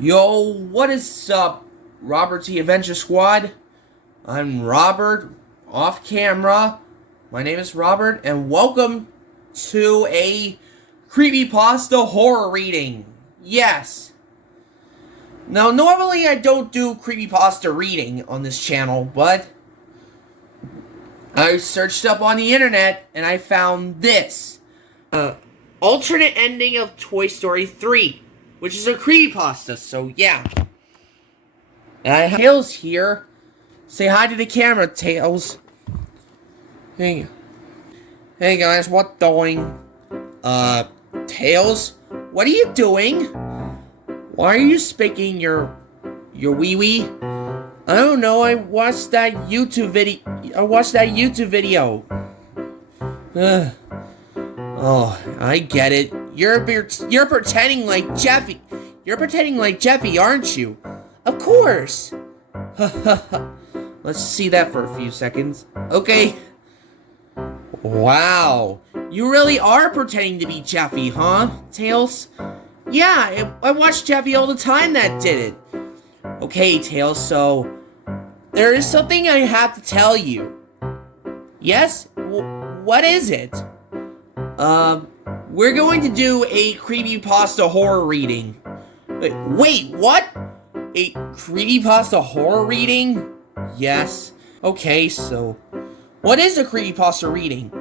Yo, what is up, Robert.T.Adventures squad? I'm Robert, off camera. My name is Robert, and welcome to a Creepypasta horror reading. Yes. Now, normally I don't do Creepypasta reading on this channel, but I searched up on the internet, and I found this. Alternate ending of Toy Story 3. Which is a creepypasta, so yeah. And I have Tails here. Say hi to the camera, Tails. Hey guys, what doing? Tails? What are you doing? Why are you speaking your wee-wee? I don't know, I watched that YouTube video. Oh, I get it. You're pretending like Jeffy. You're pretending like Jeffy, aren't you? Of course. Let's see that for a few seconds. Okay. Wow. You really are pretending to be Jeffy, huh, Tails? Yeah, I watch Jeffy all the time that did it. Okay, Tails, so there is something I have to tell you. Yes? What is it? We're going to do a Creepypasta horror reading. Wait, what? A Creepypasta horror reading? Yes. Okay, so what is a Creepypasta reading?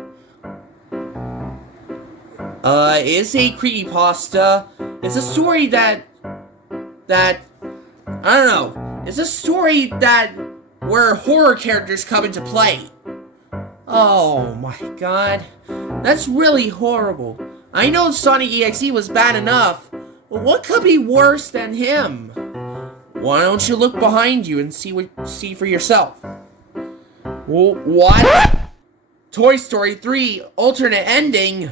It's a Creepypasta. It's a story that I don't know. It's a story where horror characters come into play. Oh my god. That's really horrible. I know Sonic EXE was bad enough, but what could be worse than him? Why don't you look behind you and see for yourself? Well, what? Toy Story 3 alternate ending?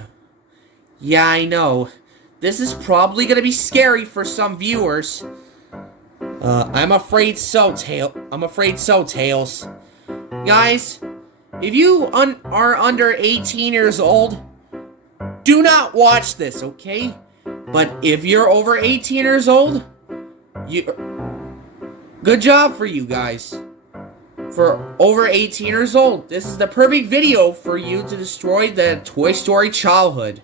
Yeah, I know. This is probably gonna be scary for some viewers. I'm afraid so, Tails. Guys, if you are under 18 years old, do not watch this, okay? But if you're over 18 years old, good job for you guys. For over 18 years old, this is the perfect video for you to destroy the Toy Story childhood.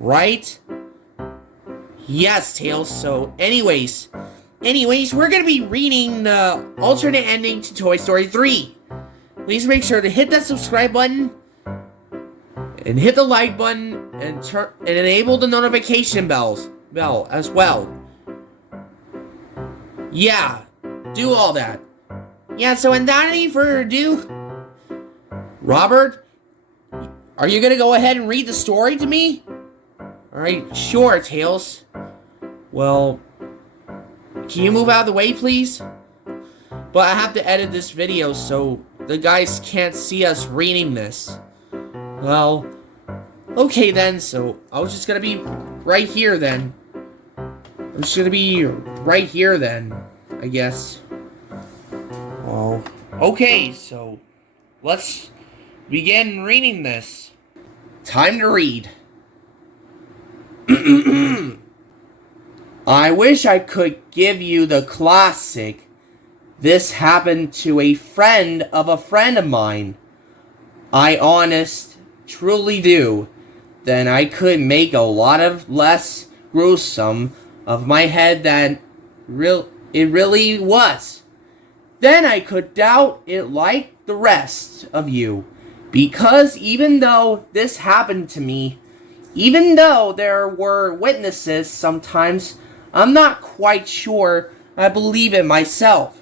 Right? Yes, Tails. So, anyways, we're gonna be reading the alternate ending to Toy Story 3. Please make sure to hit that subscribe button and hit the like button and enable the notification bell as well. Yeah, do all that. Yeah, so without any further ado, Robert, are you gonna go ahead and read the story to me? Alright, sure, Tails. Well, can you move out of the way, please? But I have to edit this video so the guys can't see us reading this. Well, okay then, so I was just gonna be right here then. I guess. Oh, okay, so let's begin reading this. Time to read. I wish I could give you the classic "This happened to a friend of mine." I truly do. Then I could make a lot of less gruesome of my head than it really was. Then I could doubt it like the rest of you. Because even though this happened to me, even though there were witnesses sometimes, I'm not quite sure I believe it myself.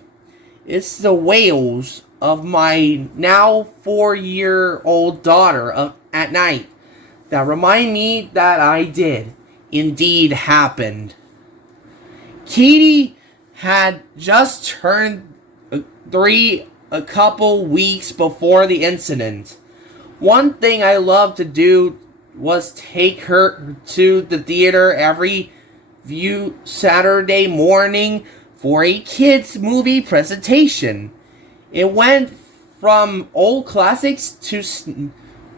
It's the wails of my now 4-year-old daughter at night that remind me that I did indeed happened. Katie had just turned 3 a couple weeks before the incident. One thing I loved to do was take her to the theater every Saturday morning for a kids movie presentation. It went from old classics to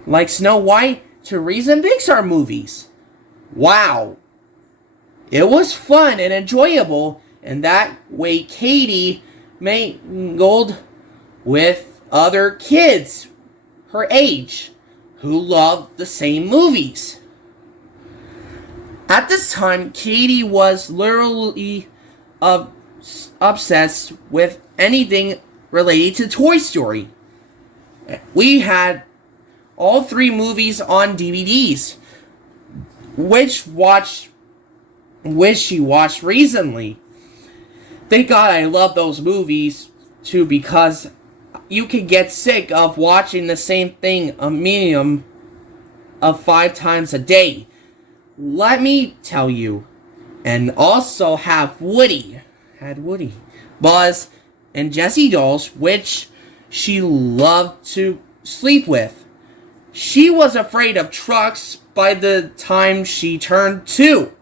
like Snow White to recent Pixar movies. Wow. It was fun and enjoyable, and that way Katie mingled with other kids her age who loved the same movies. At this time, Katie was literally obsessed with anything related to Toy Story. We had all 3 movies on DVDs, which she watched recently. Thank God I love those movies too, because you could get sick of watching the same thing a minimum of 5 times a day. Let me tell you. And also have Woody, Buzz, and Jessie dolls, which she loved to sleep with. She was afraid of trucks by the time she turned 2.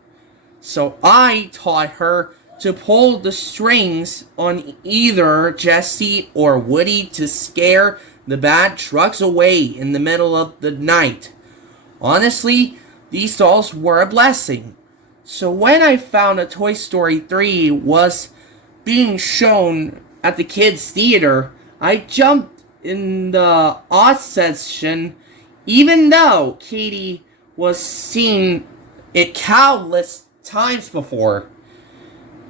So I taught her to pull the strings on either Jessie or Woody to scare the bad trucks away in the middle of the night. Honestly, these dolls were a blessing. So when I found that Toy Story 3 was being shown at the kids' theater, I jumped in the odd section, even though Katie was seen it countless times before.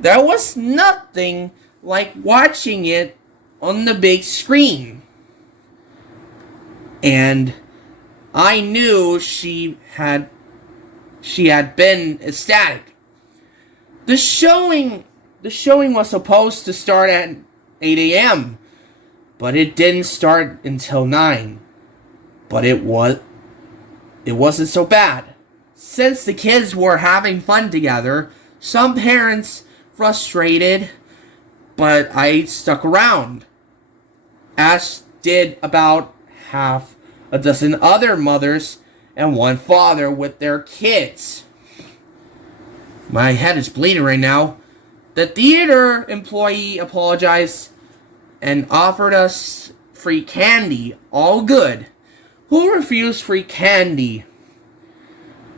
There was nothing like watching it on the big screen. And I knew she had been ecstatic. The showing was supposed to start at 8 a.m., but it didn't start until 9. But it wasn't so bad. Since the kids were having fun together, some parents frustrated, but I stuck around, as did about half a dozen other mothers and one father with their kids. My head is bleeding right now. The theater employee apologized and offered us free candy. All good. Who refused free candy?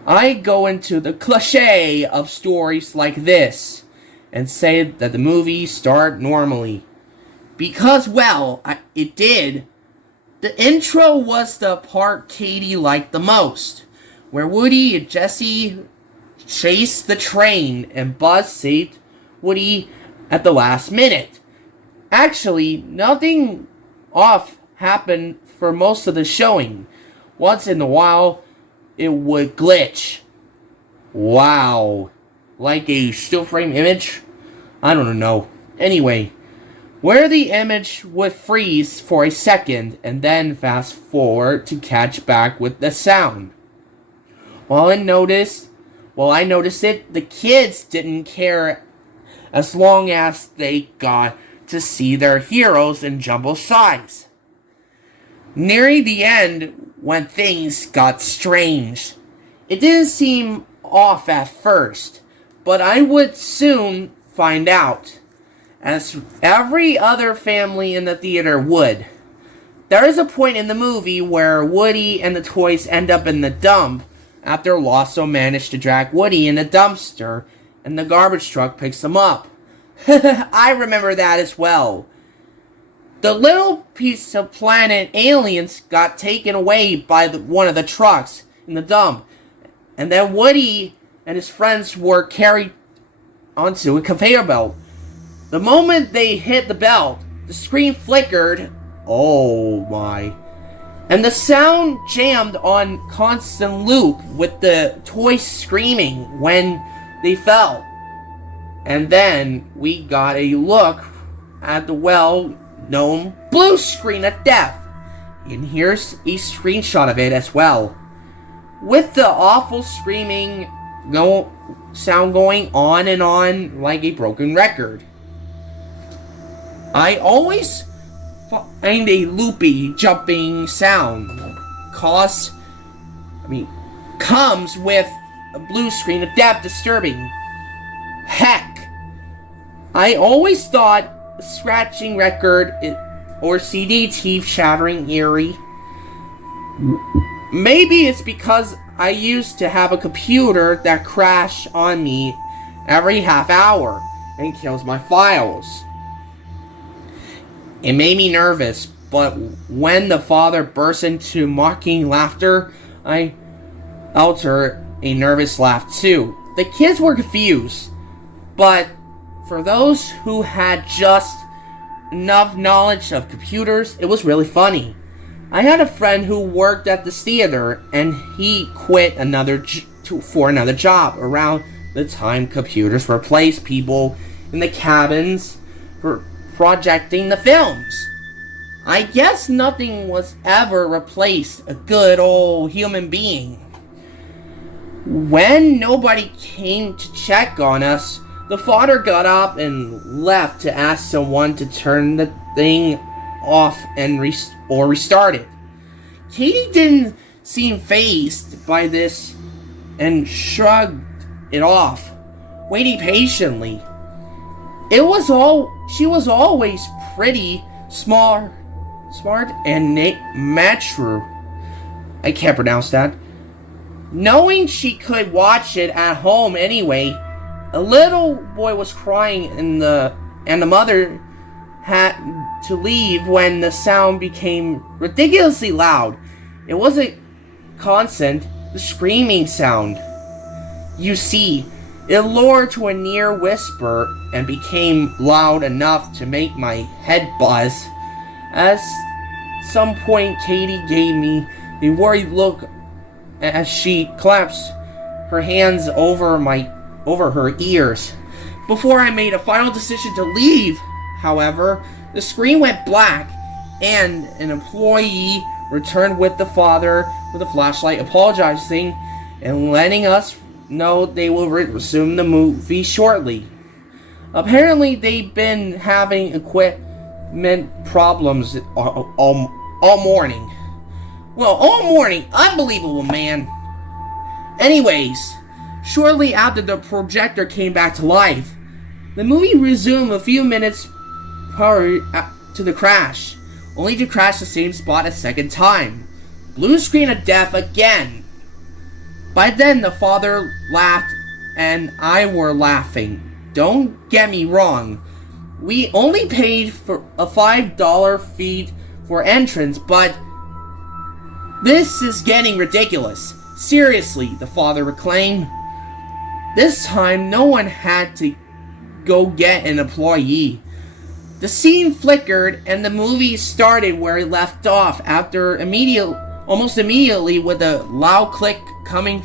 I go into the cliche of stories like this and say that the movie started normally. Because, well, it did. The intro was the part Katie liked the most, where Woody and Jessie chased the train and Buzz saved Woody at the last minute. Actually, nothing off happened for most of the showing. Once in a while, it would glitch. Wow. Like a still frame image? I don't know. Anyway, where the image would freeze for a second and then fast forward to catch back with the sound. I noticed it, the kids didn't care as long as they got to see their heroes in jumbo size. Nearing the end, when things got strange, it didn't seem off at first, but I would soon find out, as every other family in the theater would. There is a point in the movie where Woody and the toys end up in the dump after Lotso managed to drag Woody in a dumpster and the garbage truck picks them up. I remember that as well. The little piece of planet aliens got taken away by one of the trucks in the dump, and then Woody and his friends were carried onto a conveyor belt. The moment they hit the belt, the screen flickered. Oh my. And the sound jammed on constant loop with the toys screaming when they fell. And then we got a look at the well-known blue screen of death. And here's a screenshot of it as well, with the awful screaming sound going on and on like a broken record. I always find a loopy, jumping sound comes with a blue screen of death disturbing. Heck, I always thought a scratching record or CD teeth shattering eerie. Maybe it's because I used to have a computer that crashed on me every half hour and kills my files. It made me nervous, but when the father burst into mocking laughter, I uttered a nervous laugh too. The kids were confused, but for those who had just enough knowledge of computers, it was really funny. I had a friend who worked at the theater, and he quit for another job around the time computers replaced people in the cabins for projecting the films. I guess nothing was ever replaced a good old human being. When nobody came to check on us, the father got up and left to ask someone to turn the thing off and restart it. Katie didn't seem fazed by this and shrugged it off, waiting patiently. She was always pretty smart and mature. I can't pronounce that. Knowing she could watch it at home anyway, a little boy was crying and the mother had to leave when the sound became ridiculously loud. It wasn't constant, the screaming sound. You see, it lowered to a near whisper and became loud enough to make my head buzz. At some point, Katie gave me a worried look as she clasped her hands over her ears. Before I made a final decision to leave, however, the screen went black and an employee returned with the father with a flashlight, apologizing and letting us know they will resume the movie shortly. Apparently, they've been having equipment problems all morning. Well, all morning. Unbelievable, man. Anyways, shortly after the projector came back to life, the movie resumed a few minutes prior to the crash, only to crash the same spot a second time. Blue screen of death again. By then, the father laughed and I were laughing. Don't get me wrong. We only paid for a $5 fee for entrance, but this is getting ridiculous. Seriously, the father reclaimed. This time, no one had to go get an employee. The scene flickered and the movie started where it left off almost immediately with a loud click coming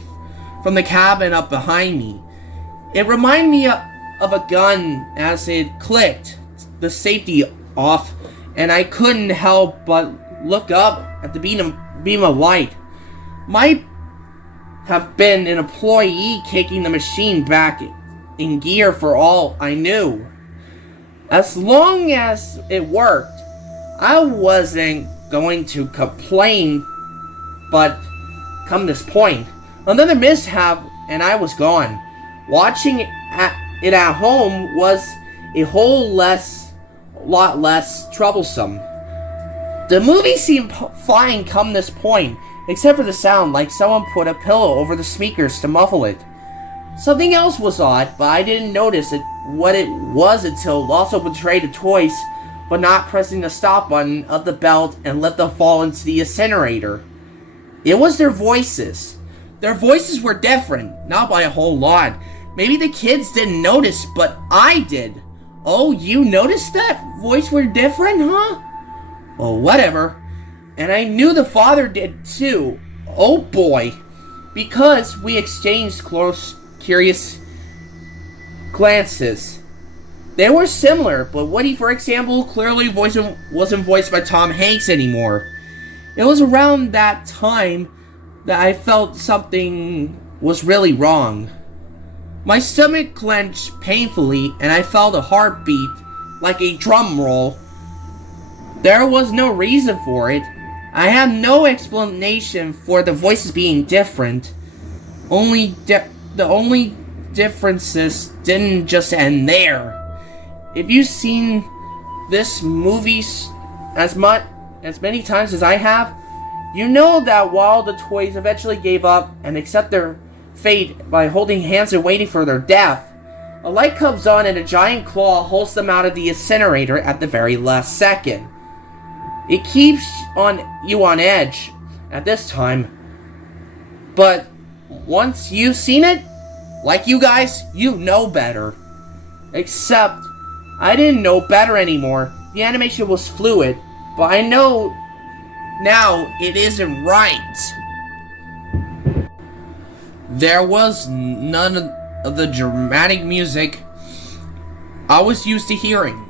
from the cabin up behind me. It reminded me of a gun as it clicked the safety off, and I couldn't help but look up at the beam of light. Might have been an employee kicking the machine back in gear for all I knew. As long as it worked, I wasn't going to complain, but come this point, another mishap and I was gone. Watching it at home was a lot less troublesome. The movie seemed fine come this point, except for the sound like someone put a pillow over the speakers to muffle it. Something else was odd, but I didn't notice what it was until also betrayed the toys, but not pressing the stop button of the belt and let them fall into the incinerator. It was their voices. Their voices were different, not by a whole lot. Maybe the kids didn't notice, but I did. Oh, you noticed that voice were different, huh? Well, whatever. And I knew the father did too. Oh boy. Because we exchanged close, curious glances. They were similar, but Woody, for example, clearly wasn't voiced by Tom Hanks anymore. It was around that time that I felt something was really wrong. My stomach clenched painfully and I felt a heartbeat like a drum roll. There was no reason for it. I had no explanation for the voices being different. The only differences didn't just end there. If you've seen this movie as many times as I have, you know that while the toys eventually gave up and accept their fate by holding hands and waiting for their death, A light comes on and a giant claw holds them out of the incinerator at the very last second. It keeps you on edge at this time, but once you've seen it, like you guys, you know better. Except, I didn't know better anymore. The animation was fluid, but I know now it isn't right. There was none of the dramatic music I was used to hearing.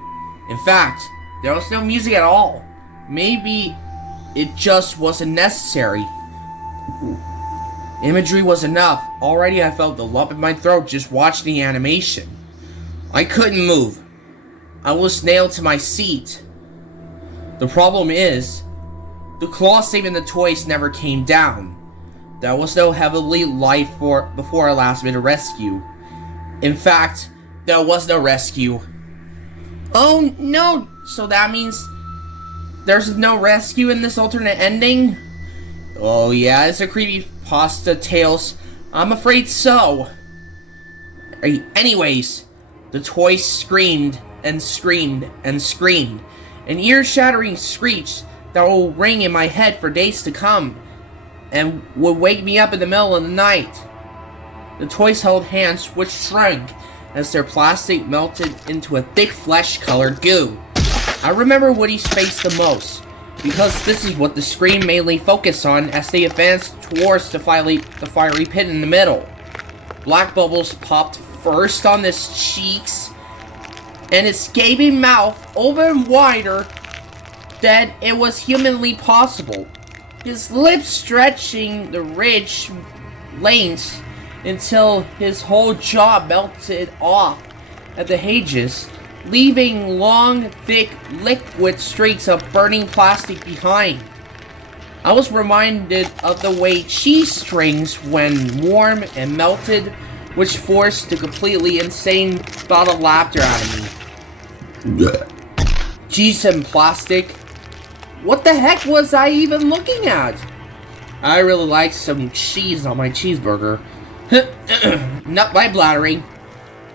In fact, there was no music at all. Maybe it just wasn't necessary. Imagery was enough. Already I felt the lump in my throat just watching the animation. I couldn't move. I was nailed to my seat. The problem is, the claw saving the toys never came down. There was no heavenly light before our last minute rescue. In fact, there was no rescue. Oh no! So that means there's no rescue in this alternate ending? Oh yeah, it's a Creepypasta Tales. I'm afraid so. Anyways, the toy screamed and screamed and screamed. An ear-shattering screech that will ring in my head for days to come and would wake me up in the middle of the night. The toys held hands which shrank as their plastic melted into a thick flesh-colored goo. I remember Woody's face the most, because this is what the screen mainly focused on as they advanced towards the fiery pit in the middle. Black bubbles popped first on his cheeks, and his gaping mouth opened wider than it was humanly possible. His lips stretching the ridge lengths until his whole jaw melted off at the edges, leaving long, thick, liquid streaks of burning plastic behind. I was reminded of the way cheese strings, when warm and melted, which forced a completely insane bout of laughter out of me. Cheese and plastic? What the heck was I even looking at? I really like some cheese on my cheeseburger. Not my blathering.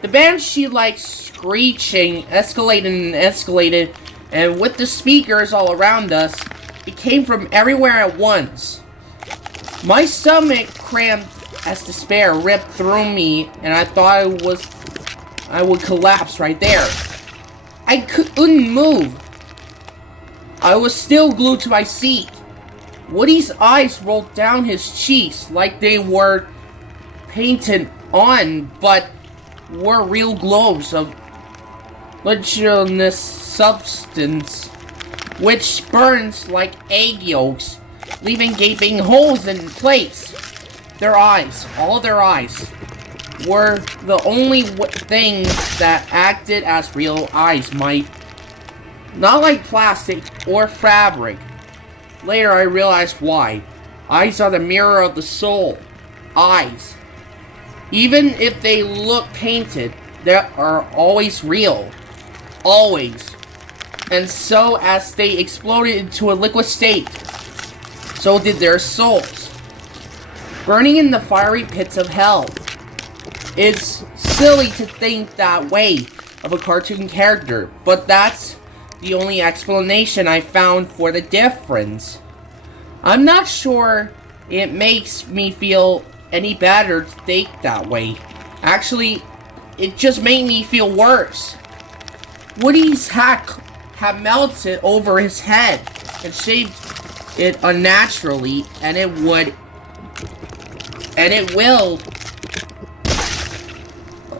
The banshee like screeching escalated and escalated, and with the speakers all around us, it came from everywhere at once. My stomach cramped as despair ripped through me, and I thought I would collapse right there. I couldn't move. I was still glued to my seat. Woody's eyes rolled down his cheeks like they were painted on, but were real globes of ligneous substance, which burns like egg yolks, leaving gaping holes in place. Their eyes, all of their eyes, were the only thing that acted as real eyes might. Not like plastic or fabric. Later I realized why. Eyes are the mirror of the soul. Eyes. Even if they look painted, they are always real. Always. And so as they exploded into a liquid state, so did their souls. Burning in the fiery pits of hell. It's silly to think that way of a cartoon character, but that's the only explanation I found for the difference. I'm not sure it makes me feel any better to think that way. Actually, it just made me feel worse. Woody's hat had melted over his head and shaped it unnaturally, and it will.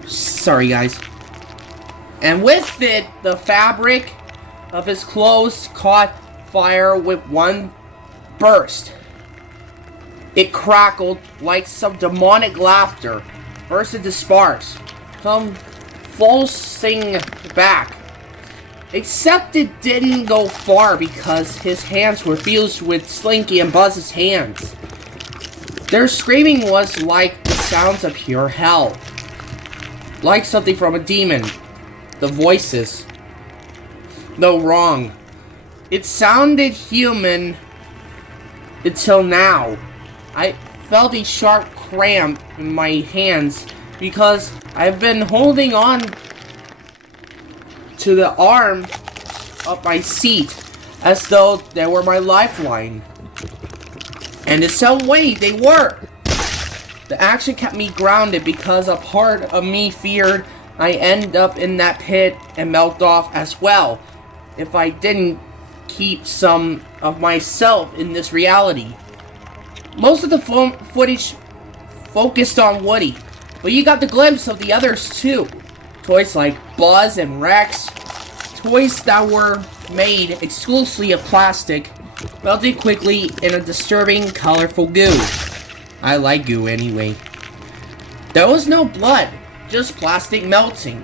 Sorry, guys. And with it, the fabric of his clothes caught fire with one burst. It crackled like some demonic laughter, burst into sparks, come pulsing back. Except it didn't go far because his hands were fused with Slinky and Buzz's hands. Their screaming was like the sounds of pure hell. Like something from a demon. The voices. No, wrong. It sounded human until now. I felt a sharp cramp in my hands because I've been holding on to the arm of my seat as though they were my lifeline. And in some way, they were. The action kept me grounded because a part of me feared I end up in that pit and melt off as well if I didn't keep some of myself in this reality. Most of the footage focused on Woody, but you got the glimpse of the others too. Toys like Buzz and Rex, toys that were made exclusively of plastic, melted quickly in a disturbing, colorful goo. I like goo anyway. There was no blood, just plastic melting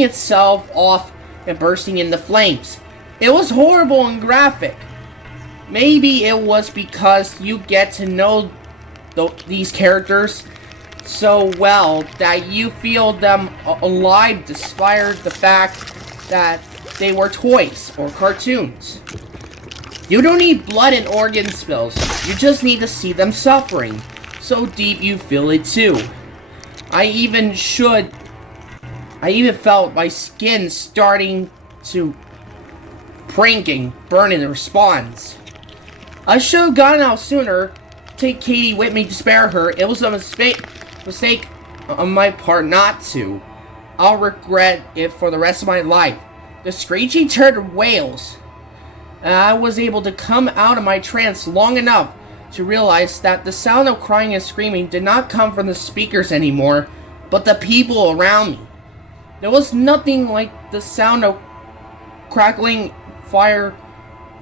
itself off and bursting into flames. It was horrible and graphic. Maybe it was because you get to know these characters so well that you feel them alive despite the fact that they were toys or cartoons. You don't need blood and organ spills, you just need to see them suffering, so deep you feel it too. I even felt my skin starting to prank and burn in response. I should have gotten out sooner, take Katie with me to spare her. It was a mistake on my part not to. I'll regret it for the rest of my life. The screeching turned wails, and I was able to come out of my trance long enough to realize that the sound of crying and screaming did not come from the speakers anymore, but the people around me. There was nothing like the sound of crackling fire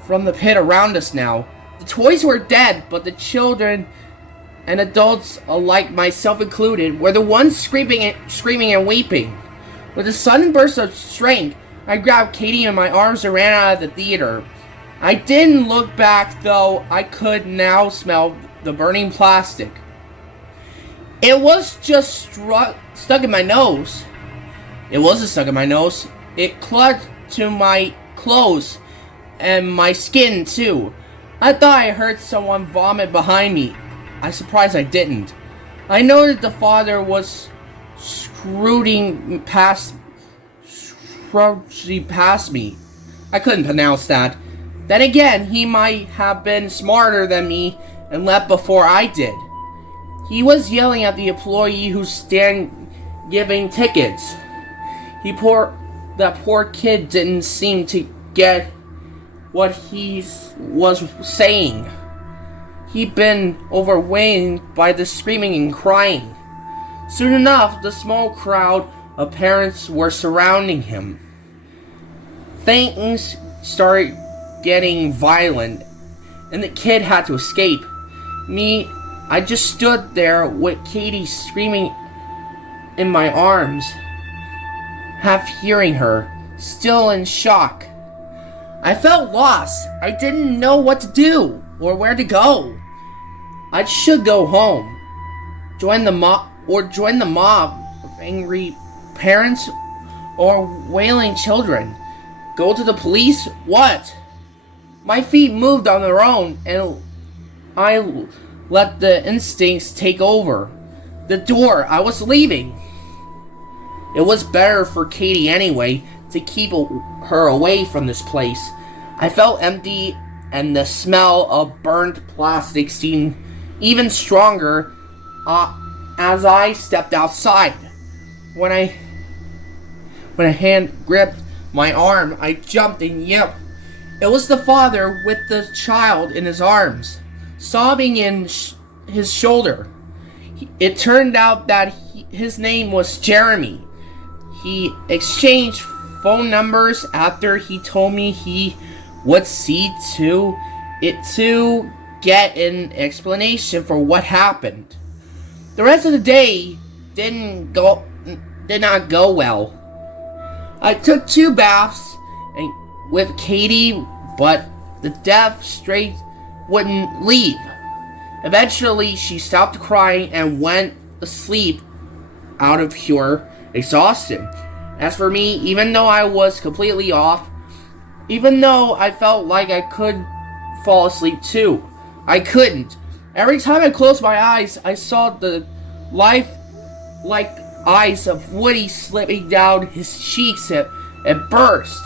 from the pit around us now. The toys were dead, but the children and adults alike, myself included, were the ones screaming and weeping. With a sudden burst of strength, I grabbed Katie in my arms and ran out of the theater. I didn't look back, though I could now smell the burning plastic. It was just stuck in my nose. It wasn't stuck in my nose. It clung to my clothes and my skin, too. I thought I heard someone vomit behind me. I'm surprised I didn't. I noticed the father was scrooting past me. I couldn't pronounce that. Then again, he might have been smarter than me and left before I did. He was yelling at the employee who's giving tickets. That poor kid didn't seem to get what he was saying. He'd been overwhelmed by the screaming and crying. Soon enough, the small crowd of parents were surrounding him. Things started getting violent, and the kid had to escape. I just stood there with Katie screaming in my arms, half hearing her, still in shock. I felt lost. I didn't know what to do or where to go. I should go home, join the mob of angry parents or wailing children. Go to the police? What? My feet moved on their own, and I let the instincts take over. The door, I was leaving. It was better for Katie anyway to keep her away from this place. I felt empty, and the smell of burnt plastic seemed even stronger as I stepped outside. When a hand gripped my arm, I jumped and yelped. It was the father with the child in his arms, sobbing in his shoulder. It turned out that his name was Jeremy. He exchanged phone numbers after he told me he would see to it to get an explanation for what happened. The rest of the day did not go well. I took 2 baths with Katie, but the deaf straight wouldn't leave. Eventually, she stopped crying and went to sleep out of pure exhaustion. As for me, even though I was completely off, even though I felt like I could fall asleep too, I couldn't. Every time I closed my eyes, I saw the life like eyes of Woody slipping down his cheeks and burst,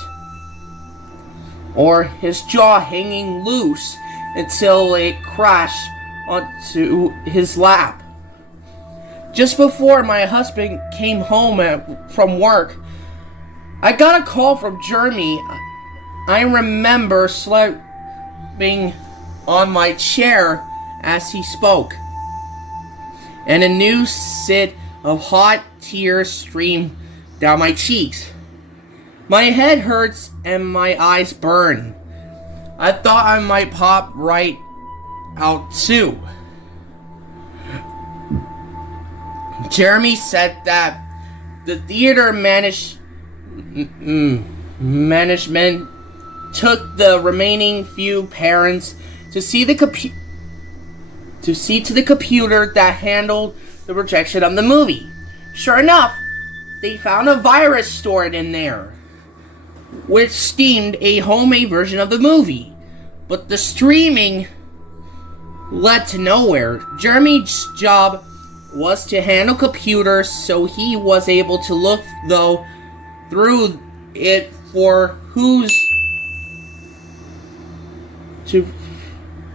or his jaw hanging loose until it crashed onto his lap. Just before my husband came home from work, I got a call from Jeremy. I remember slipping on my chair as he spoke, and a new set of hot tears streamed down my cheeks. My head hurts and my eyes burn. I thought I might pop right out too. Jeremy said that the theater management took the remaining few parents to see to the computer that handled the projection of the movie. Sure enough, they found a virus stored in there, which steamed a homemade version of the movie. But the streaming led to nowhere. Jeremy's job was to handle computers, so he was able to look through it for who's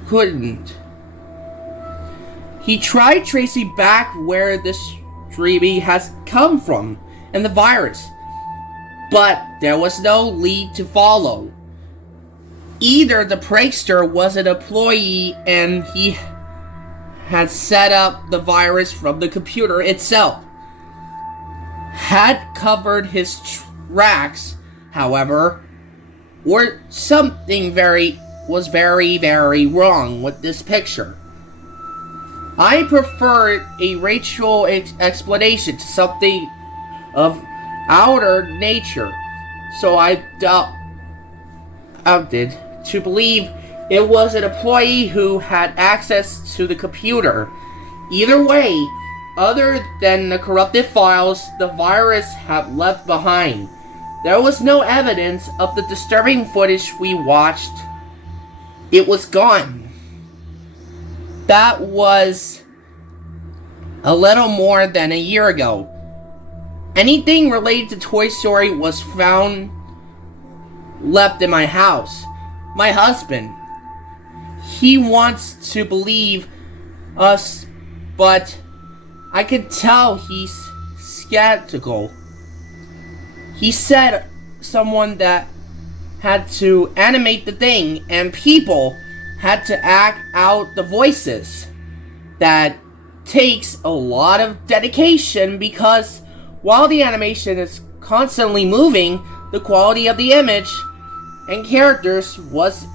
couldn't. He tried tracing back where this streaming has come from and the virus, but there was no lead to follow. Either the prankster was an employee and he had set up the virus from the computer itself. Had covered his tracks, however, or something was very, very wrong with this picture. I prefer a rational explanation to something of outer nature, so I doubted to believe it was an employee who had access to the computer. Either way, other than the corrupted files the virus had left behind, there was no evidence of the disturbing footage we watched. It was gone. That was a little more than a year ago. Anything related to Toy Story was found left in my house. My husband, he wants to believe us, but I could tell he's skeptical. He said someone that had to animate the thing and people had to act out the voices. That takes a lot of dedication because while the animation is constantly moving, the quality of the image and characters was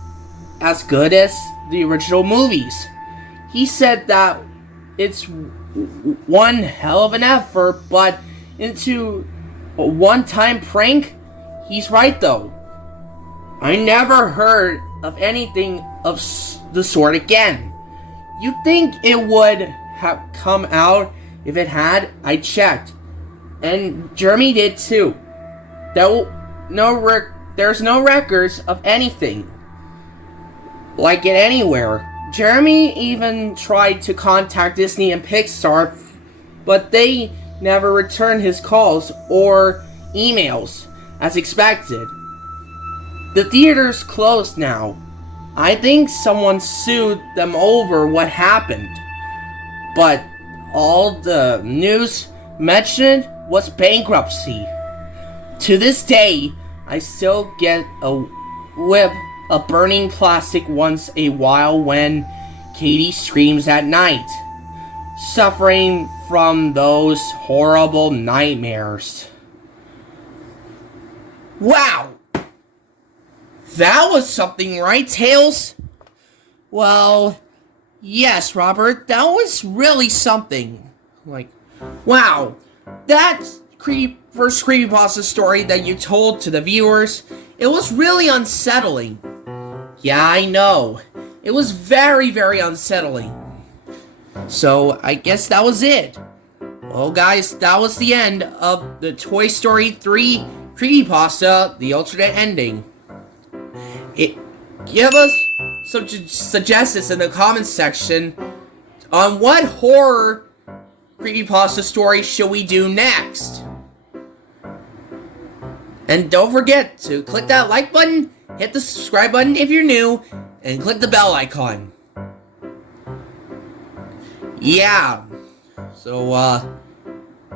as good as the original movies. He said that it's one hell of an effort, but into a one-time prank, he's right though. I never heard of anything of the sort again. You'd think it would have come out if it had. I checked, and Jeremy did too. There's no records of anything like it anywhere. Jeremy even tried to contact Disney and Pixar, but they never returned his calls or emails as expected. The theater's closed now. I think someone sued them over what happened, but all the news mentioned was bankruptcy. To this day, I still get a whiff of burning plastic once a while when Katie screams at night, suffering from those horrible nightmares. Wow! That was something, right, Tails? Well, yes, Robert, that was really something. Wow, that first Creepypasta story that you told to the viewers, it was really unsettling. Yeah, I know. It was very, very unsettling. So, I guess that was it. Well, guys, that was the end of the Toy Story 3 Creepypasta, the alternate ending. Give us some suggestions in the comments section on what horror creepypasta story should we do next? And don't forget to click that like button, hit the subscribe button if you're new, and click the bell icon. Yeah. So,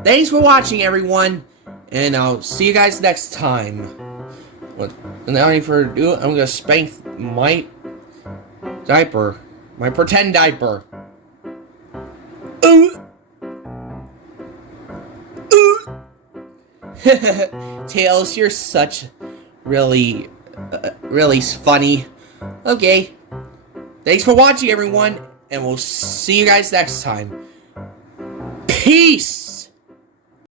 thanks for watching, everyone, and I'll see you guys next time. Without any further ado, I'm gonna spank my diaper. My pretend diaper. Tails, you're such really funny. Okay. Thanks for watching, everyone, and we'll see you guys next time. Peace!